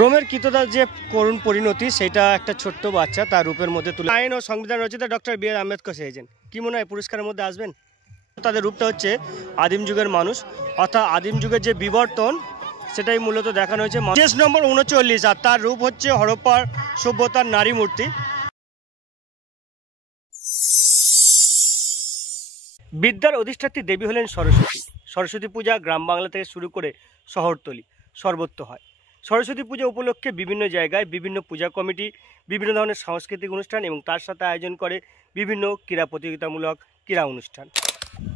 রোমের কৃতদাস যে করুণ পরিণতি সেটা একটা ছোট্ট বাচ্চা তার রূপের মধ্যে তুলে আইন ও সংবিধান রচিতা ডক্টর বি আর আম্বেদকর সেজেছেন। কি মনে হয় পুরস্কারের মধ্যে আসবেন? তাদের রূপটা হচ্ছে আদিম যুগের মানুষ, অর্থাৎ আদিম যুগের যে বিবর্তন সেটাই মূলত দেখানো হয়েছে। কেস নম্বর 39 আর তার রূপ হচ্ছে হরপ্পার সভ্যতার নারী মূর্তি। বিদ্যার অধিষ্ঠাত্রী দেবী হলেন সরস্বতী। সরস্বতী পূজা গ্রাম বাংলা থেকে শুরু করে শহরতলি সর্বত্র হয়। সরস্বতী পূজা উপলক্ষে বিভিন্ন জায়গায় বিভিন্ন পূজা কমিটি বিভিন্ন ধরনের সাংস্কৃতিক অনুষ্ঠান এবং তার সাথে আয়োজন করে বিভিন্ন ক্রীড়া প্রতিযোগিতামূলক ক্রীড়া অনুষ্ঠান।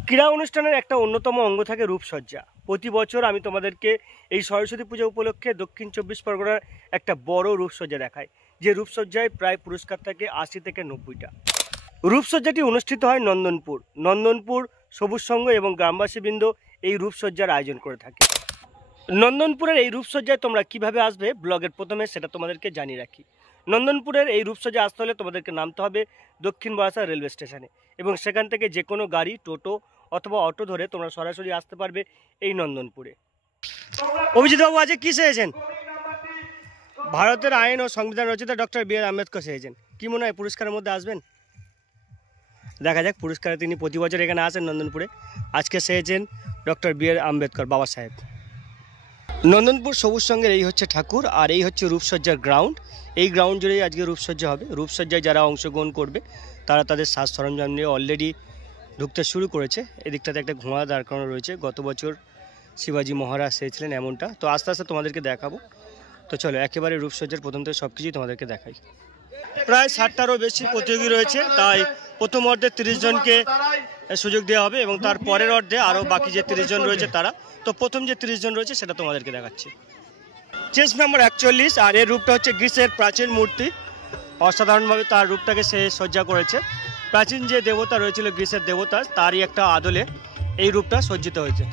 ক্রীড়া অনুষ্ঠানের একটা অন্যতম অঙ্গ থাকে রূপসজ্জা। প্রতি বছর আমি তোমাদেরকে এই সরস্বতী পূজা উপলক্ষে দক্ষিণ 24 পরগনার একটা বড় রূপসজ্জা দেখাই, যে রূপসজ্জায় প্রায় পুরস্কার থাকে 80 থেকে 90টা। রূপসজ্জাটি অনুষ্ঠিত হয় নন্দনপুর সবুজ সংঘ এবং গ্রামবাসীবৃন্দ এই রূপসজ্জার আয়োজন করে থাকে। নন্দনপুরের এই রূপসজ্জায় তোমরা কিভাবে আসবে ব্লগের প্রথমে সেটা তোমাদেরকে জানিয়ে রাখি। নন্দনপুরের এই রূপসজ্জা আসতে হলে তোমাদেরকে নামতে হবে দক্ষিণ বারাসাত রেলওয়ে স্টেশনে এবং সেখান থেকে যে কোনো গাড়ি, টোটো অথবা অটো ধরে তোমরা সরাসরি আসতে পারবে এই নন্দনপুরে। অভিজিৎবাবু আজকে কী সেজেছেন? ভারতের আইন ও সংবিধান রচিতা ডক্টর বি আর আম্বেদকর সেজেছেন। কি মনে হয় পুরস্কারের মধ্যে আসবেন? দেখা যাক। পুরস্কারে তিনি প্রতি বছর এখানে আসেন নন্দনপুরে। আজকে সেজেছেন ডক্টর বি আর আম্বেদকর বাবা সাহেব। নন্দনপুর সবুজ সংঘের এই হচ্ছে ঠাকুর আর এই হচ্ছে রূপসজ্জার গ্রাউন্ড। এই গ্রাউন্ড জুড়েই আজকে রূপসজ্জা হবে। রূপসজ্জায় যারা অংশগ্রহণ করবে তারা তাদের সাজ সরঞ্জাম নিয়ে অলরেডি ঢুকতে শুরু করেছে। এদিকটাতে একটা ঘোড়া দাঁড় করানো রয়েছে, গত বছর শিবাজি মহারাজ সেজেছিলেন এমনটা। তো আস্তে আস্তে তোমাদেরকে দেখাবো। তো চলো একেবারে রূপসজ্জার প্রথম থেকে সব কিছুই তোমাদেরকে দেখাই। প্রায় 60টারও বেশি প্রতিযোগী রয়েছে, তাই প্রথম অর্ধে 30 জনকে সুযোগ দেওয়া হবে এবং তার পরের অর্ধে আরও বাকি যে 30 জন রয়েছে তারা। তো প্রথম যে 30 জন রয়েছে সেটা তোমাদেরকে দেখাচ্ছি। চেস নম্বর 41 আর এর রূপটা হচ্ছে গ্রিসের প্রাচীন মূর্তি। অসাধারণভাবে তার রূপটাকে সে সজ্জা করেছে। প্রাচীন যে দেবতা রয়েছিল গ্রিসের দেবতা, তারই একটা আদলে এই রূপটা সজ্জিত হয়েছে।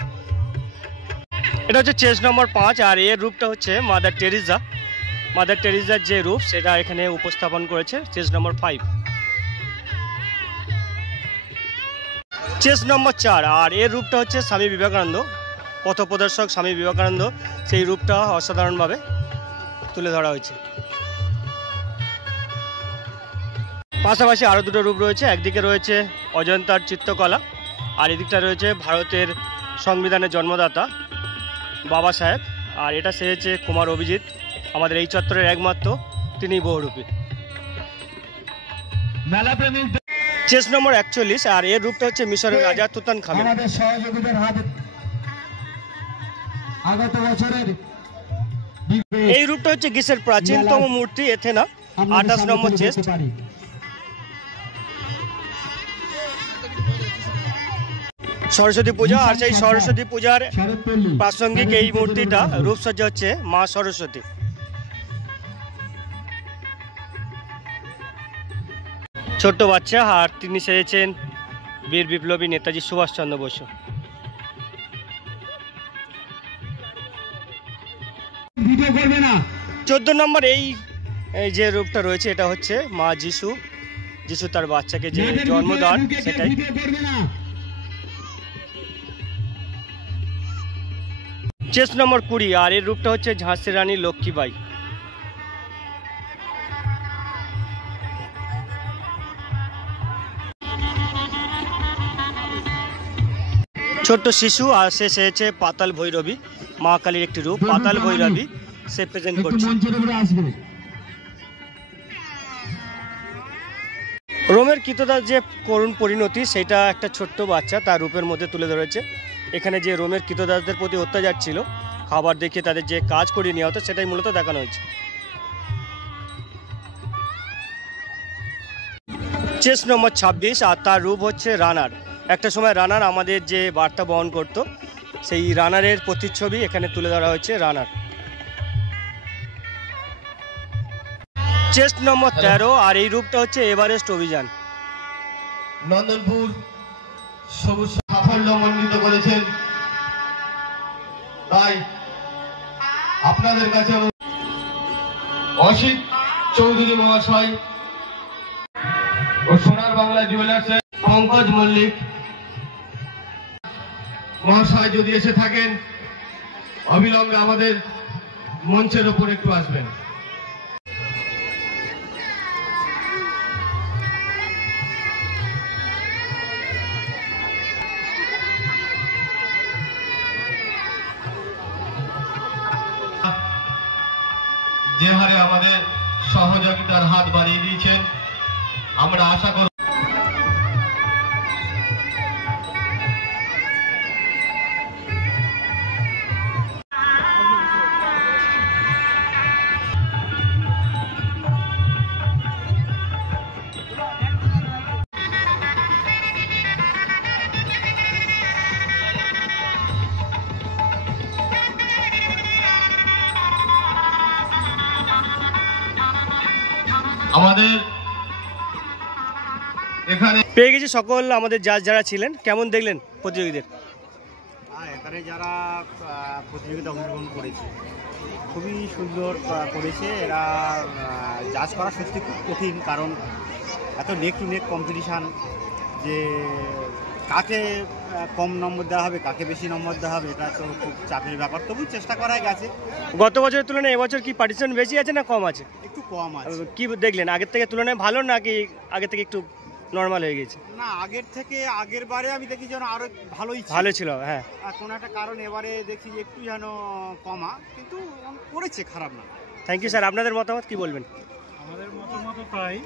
এটা হচ্ছে চেস নম্বর 5 আর এর রূপটা হচ্ছে মাদার টেরিজা। মাদার টেরিজার যে রূপ সেটা এখানে উপস্থাপন করেছে চেস নম্বর 5। চেস নম্বর 4 আর এর রূপটা হচ্ছে স্বামী বিবেকানন্দ, পথপ্রদর্শক স্বামী বিবেকানন্দ। সেই রূপটা অসাধারণভাবে তুলে ধরা হয়েছে। পাশাপাশি আরও দুটো রূপ রয়েছে। একদিকে রয়েছে অজন্তার চিত্রকলা আর এদিকটা রয়েছে ভারতের সংবিধানের জন্মদাতা বাবা সাহেব। আর এটা সেজেছে কুমার অভিজিৎ, আমাদের এই চত্বরের একমাত্র, তিনি বহুরূপী। চেস নম্বর 41 আর এর রূপটা হচ্ছে মিশরের রাজা তুতানখামেন। এই রূপটা হচ্ছে গ্রিসের প্রাচীনতম মূর্তি এথেনা, 28 নম্বর চেস্ট। সরস্বতী পূজা আর সেই সরস্বতী পূজার প্রাসঙ্গিক এই মূর্তিটা রূপসজ্জা হচ্ছে মা সরস্বতী। ছোট্ট বাচ্চা আর তিনি সেজেছেন বীর বিপ্লবী নেতাজি সুভাষচন্দ্র বসু। 14 নম্বর এই যে রূপটা রয়েছে এটা হচ্ছে মা যিশু তার বাচ্চাকে যে জন্মদান সেটাই। চেস নম্বর 20 আর এর রূপটা হচ্ছে ঝাঁসির রানী লক্ষ্মীবাই। ছোট্ট শিশু আর সে সেজেছে পাতাল ভৈরবী, মা কালীর একটি রূপ পাতাল ভৈরবী সে প্রেজেন্ট করছে। রোমের কৃতদাস যে করুণ পরিণতি সেটা একটা ছোট্ট বাচ্চা তার রূপের মধ্যে তুলে ধরেছে। এখানে যে রোমের কৃতদাসদের প্রতি অত্যাচার ছিল, খাবার দেখিয়ে তাদের যে কাজ করিয়ে নেওয়া হতো সেটাই মূলত দেখানো হয়েছে। চেস নম্বর 26 আর তার রূপ হচ্ছে রানার। একটা সময় রানার আমাদের যে বার্তা বহন করত, সেই রানারের প্রতিচ্ছবি এখানে তুলে ধরা হয়েছে রানার। চেস নম্বর 13 আর এই রূপটা হচ্ছে এভারেস্ট অভিযান। নন্দনপুর সবুজ সাফল্য মণ্ডিত করেছেন, তাই আপনাদের কাছে অসিত চৌধুরী মহাশয় ও সোনার বাংলা জুয়েলার্সের পঙ্কজ মল্লিক মহাশয় যদি এসে থাকেন অবিলম্বে আমাদের মঞ্চের উপর একটু আসবেন। যে হারে আমাদের সহযোগিতার হাত বাড়িয়ে দিয়েছেন, আমরা আশা করব আমাদের এখানে পেয়ে গেছি সকল আমাদের জাজ যারা ছিলেন। কেমন দেখলেন প্রতিযোগীদের? এখানে যারা প্রতিযোগিতা অংশগ্রহণ করেছে খুবই সুন্দর করেছে। এরা জাজ করা সত্যি খুব কঠিন, কারণ এত নেক টু নেক কম্পিটিশান যে কাকে কম নম্বর দেওয়া হবে, কাকে বেশি নম্বর দেওয়া হবে, এটা তো খুব চাপের ব্যাপার। তবু চেষ্টা করা গেছে। গত বছরের তুলনায় এবছর কি পার্টিসিপেন্ট বেশি আছে না কম আছে? একটু কম আছে। কি দেখলেন আগের থেকে তুলনায় ভালো নাকি আগের থেকে একটু নর্মাল হয়ে গেছে? না, আগের থেকে আগের বারে আমি দেখি যেন আরো ভালো ছিল। হ্যাঁ, আর কোনো একটা কারণ এবারে দেখি যে একটু যেন কমা, কিন্তু করেছে, খারাপ না। Thank you sir. আপনাদের মতামত কি বলবেন? আমাদের মতামত তাই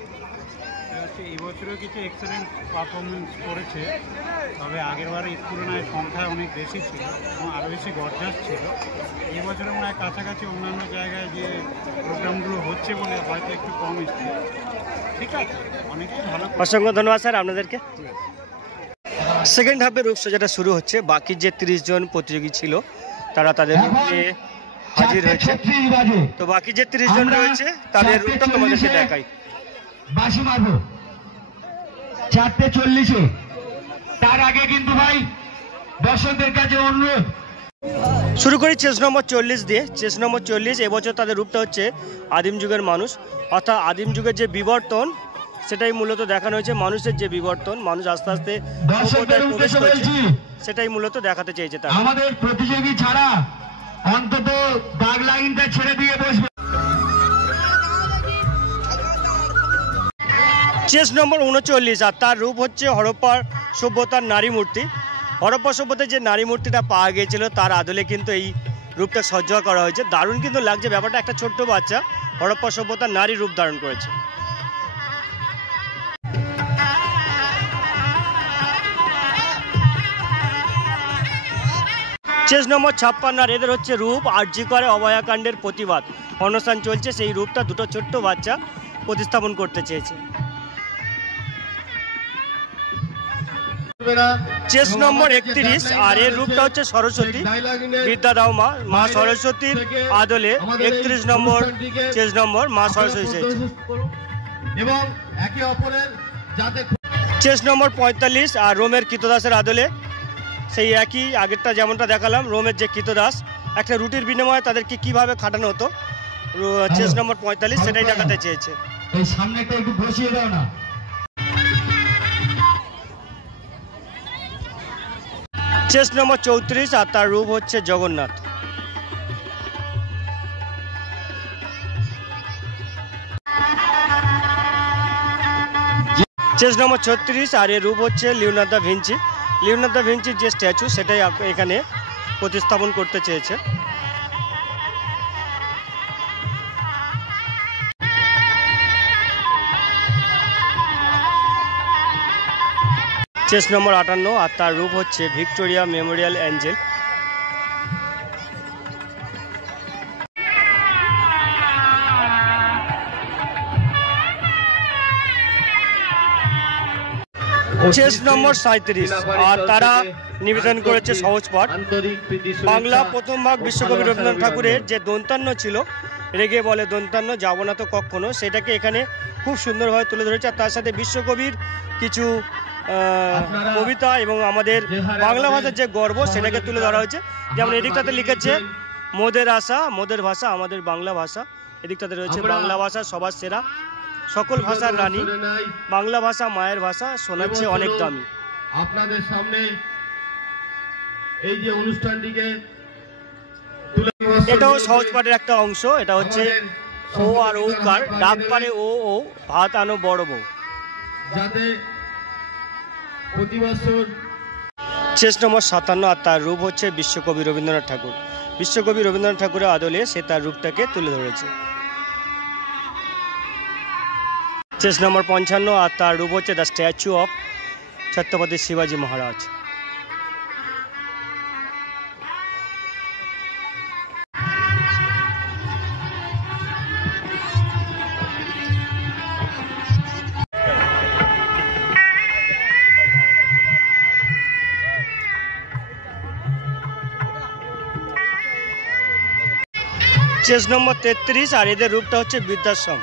হচ্ছে, এবছরও কিছু এক্সেলেন্ট পারফরমেন্স করেছে, তবে আগেরবার এর তুলনায় সংখ্যা অনেক বেশি ছিল এবং আরও বেশি গর্জাস ছিল। এবছরে মনে হয় কাছাকাছি অন্যান্য জায়গায় যে প্রোগ্রামগুলো হচ্ছে বলে হয়তো একটু কম এসছে। ঠিক আছে, অনেকই ভালো। অসংখ্য ধন্যবাদ স্যার আপনাদেরকে। সেকেন্ড হাফের রূপসজ্জাটা শুরু হচ্ছে। বাকি যে 30 জন প্রতিযোগী ছিল তারা তাদের রূপে হাজির হয়েছে। তো বাকি যে 30 জন রয়েছে তাদের রূপটা তোমাদেরকে দেখাই। বাঁশি মারবো 4:40-এ। তার আগে কিন্তু ভাই দর্শকদের কাছে অনুরোধ, শুরু করি চেস নম্বর 40 দিয়ে। চেস নম্বর 40 এবছর তাদের রূপটা হচ্ছে আদিম যুগের মানুষ, অর্থাৎ আদিম যুগের যে বিবর্তন সেটাই মূলত দেখানো হয়েছে। মানুষের যে বিবর্তন, মানুষ আস্তে আস্তে দর্শকদের উদ্দেশ্যে বলছি, সেটাই মূলত দেখাতে চেয়েছে তারা। আমাদের প্রতিযোগী ছাড়া অন্তত দাগ লাইনটা ছেড়ে দিয়ে বসবে। চেস নম্বর 39 আর তার রূপ হচ্ছে হরপ্পা সভ্যতার নারী মূর্তি। হরপ্পা সভ্যতার যে নারী মূর্তিটা পাওয়া গিয়েছিল তার আদলে কিন্তু এই রূপটা সজ্জা করা হয়েছে। দারুণ কিন্তু লাগছে ব্যাপারটা। একটা ছোট্ট বাচ্চা হরপ্পা সভ্যতার নারী রূপ ধারণ করেছে। চেস নম্বর 56 আর এদের হচ্ছে রূপ আরজি করে অভয়াকাণ্ডের প্রতিবাদ অনুষ্ঠান চলছে, সেই রূপটা দুটো ছোট্ট বাচ্চা প্রতিস্থাপন করতে চেয়েছে। চেস নম্বর 31 আর এর রূপটা হচ্ছে সরস্বতী। বিদ্যা দাও মা, মা সরস্বতীর আদলে 31 নম্বর চেস নম্বর মা সরস্বতী চেয়েছে। এবং একে অপরের যাতে চেস নম্বর 45 আর রোমের কৃতদাসের আদলে সেই একই আগেরটা যেমনটা দেখালাম, রোমের যে কৃতদাস একটা রুটির বিনিময়ে তাদেরকে কিভাবে খাটানো হতো, চেস নম্বর 45 সেটাই দেখাতে চেয়েছে। এই সামনেটা একটু বসিয়ে দাও না। চেস নম্বর 34 আর তার রূপ হচ্ছে জগন্নাথ। চেস নম্বর 36 আর এর রূপ হচ্ছে Leonardo da Vinci. Leonardo da ভিঞ্চির যে স্ট্যাচু সেটাই এখানে প্রতিস্থাপন করতে চেয়েছে। চেস নম্বর 58 আর তার রূপ হচ্ছে ভিক্টোরিয়া মেমোরিয়াল অ্যাঞ্জেল। চেস নম্বর 37 আর তারা নিবেদন করেছে সহজ পাঠ। বাংলা প্রথম ভাগ বিশ্বকবি রবীন্দ্রনাথ ঠাকুরের যে দন্তান্ন ছিল, রেগে বলে দন্তান্ন যাব না তো কখনো, সেটাকে এখানে খুব সুন্দরভাবে তুলে ধরেছে। আর তার সাথে বিশ্বকবির কিছু কবিতা এবং আমাদের বাংলা ভাষার যে গর্ব সেটাকে তুলে ধরা হয়েছে। যেমন এদিকটাতে লিখেছে মোদের আশা মোদের ভাষা আমাদের বাংলা ভাষা, এদিকটাতে রয়েছে বাংলা ভাষা সবার সেরা, সকল ভাষার রানী, বাংলা ভাষা মায়ের ভাষা, শোনাচ্ছে অনেক দামি। আপনাদের সামনে এই যে অনুষ্ঠানটিকে তুলে এটাও সহজ পাঠের একটা অংশ। এটা হচ্ছে ও আর ঔকার, ডাক পারে ও ও, ভাত আনো বড় বউ। যাতে প্রতি বছর শেষ নম্বর 57, আর তার রূপ হচ্ছে বিশ্বকবি রবীন্দ্রনাথ ঠাকুর। বিশ্বকবি রবীন্দ্রনাথ ঠাকুরের আদলে সে তার রূপটাকে তুলে ধরেছে। শেষ নম্বর 55, আর তার রূপ হচ্ছে দ্য স্ট্যাচু অফ ছত্রপতি শিবাজি মহারাজ। শেষ নম্বর 33, আর এদের রূপটা হচ্ছে বৃদ্ধাশ্রম।